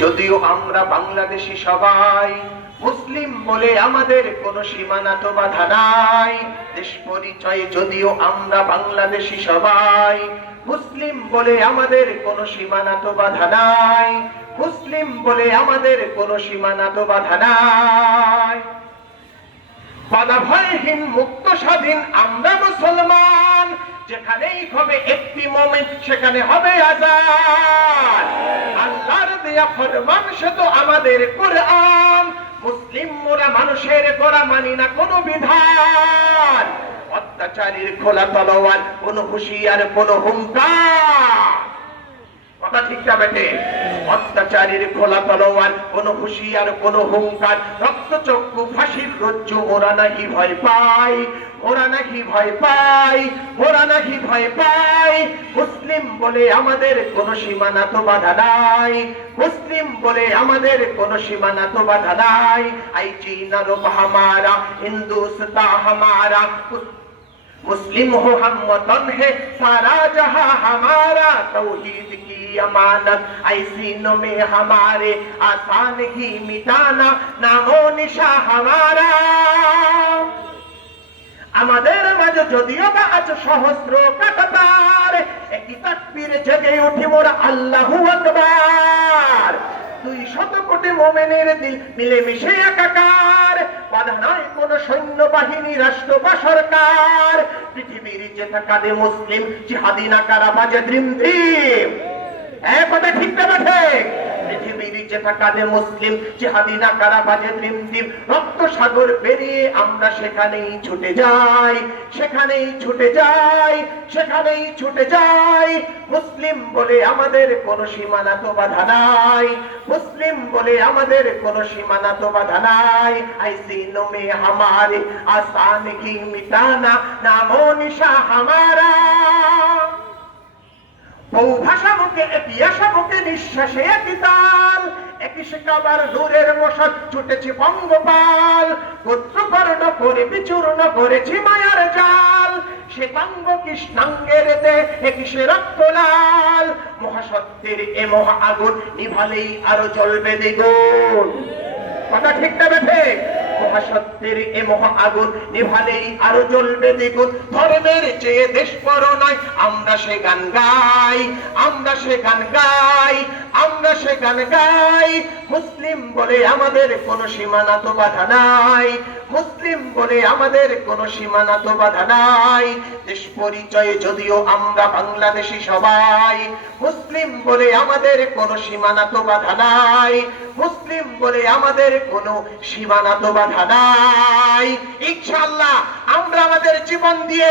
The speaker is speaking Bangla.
যদিও আমরা বাংলাদেশি সবাই মুসলিম বলে আমাদের কোনো সীমানা তো বাধা নাই। দেশ পরিচয় যদিও আমরা বাংলাদেশি সবাই মুসলিম বলে আমাদের কোনো সীমানা তো বাধা নাই। মুসলিম বলে আমাদের কোনো সীমানা তো বাধা নাই। বাধা ভয়হীন মুক্ত স্বাধীন আমরা মুসলমান। যেখানেই হবে একটি মুমিন সেখানে হবে আযান। আল্লাহর দেয়া ফরমান সে তো আমাদের কোরআন। মুসলিম মোরা মানুষের করা মানি না কোনো বিধান। অত্যাচারীর খোলা তলোয়ার কোন হুঁশিয়ার কোন হুঙ্কার। কথা ঠিক না বেটে? অত্যাচারীর খোলা তলোয়ার কোন হুঁশিয়ার কোন হুঙ্কার। রক্তচক্ষু ফাঁসির রজ্জু ওরা নাকি ভয় পায়। ওরা নাকি ভয় পায়। ওরা নাকি ভয় পায়। মুসলিম বলে আমাদের কোন সীমানা তো বাধা নাই। মুসলিম বলে আমাদের কোন সীমানা তো বাধা নাই। আই চীন আরব হামারা হিন্দুস্তান হামারা। मुस्लिम हो हम वतन है सारा जहां हमारा। तौहीद की अमानत ऐसीनों में हमारे आसान ही मिटाना नामो निशा हमारा। আমাদের মাঝে যদিও বা আছে সহস্র কাঁটাতার, একই তাকবীর জেগে উঠি মোরা আল্লাহু আকবার। 200 কোটি মুমিনের দিল মিলেমিশে একাকার। বাধা নয় কোন সৈন্য বাহিনী রাষ্ট্র বা সরকার। পৃথিবীর যেথা কাঁদে মুসলিম জিহাদি নাকারা বাজে দ্রিম দ্রিম। এক কথা ঠিক না ঠিক? পৃথিবীর যেথা কাঁদে মুসলিম জিহাদি নাকারা বাজে দ্রিম দ্রিম। রক্ত সাগর পেরিয়ে আমরা সেখানেই ছুটে যাই। সেখানেই ছুটে যাই। সেখানেই ছুটে যাই। মুসলিম বলে আমাদের কোন সীমানা তো বাধা নাই। মুসলিম বলে আমাদের কোন সীমানা তো বাধা নাই। আইসিনো মে হামারে আসান কি মিটানা নামো নিশা হামারা। বহু ভাষা মুখে ইতিহাস মুখে নিঃশ্বাসে একই তাল। একই শিকাবার নূরের মশাল ছুটেছি বঙ্গপাল। পুত্রকর্ণ করে বিচূর্ণ করেছি মায়ার জাল। শ্বেতাঙ্গ কৃষ্ণাঙ্গের দে একই সে রক্ত লাল। মহাসত্যের এ মহা আগুন নিভালেই আরো জ্বলবে দ্বিগুণ। কথা ঠিক না বেঠে? মহাসত্যের এ মহা আগুন নিভালেই আরো জ্বলবে দ্বিগুণ। ধর্মের চেয়ে দেশ বড় নয় আমরা সে গান গাই। আমরা সে গান গাই। আমরা সে গান গাই। মুসলিম বলে আমাদের কোন সীমানা তো বাধা নাই। মুসলিম বলে আমাদের কোন সীমানা তো বাধা নাই। দেশ পরিচয়ে যদিও আমরা বাংলাদেশি সবাই মুসলিম বলে আমাদের কোন সীমানা তো বাধা নাই। মুসলিম বলে আমাদের কোন সীমানা তো বাধা নাই। ইনশাআল্লাহ আমরা আমাদের জীবন দিয়ে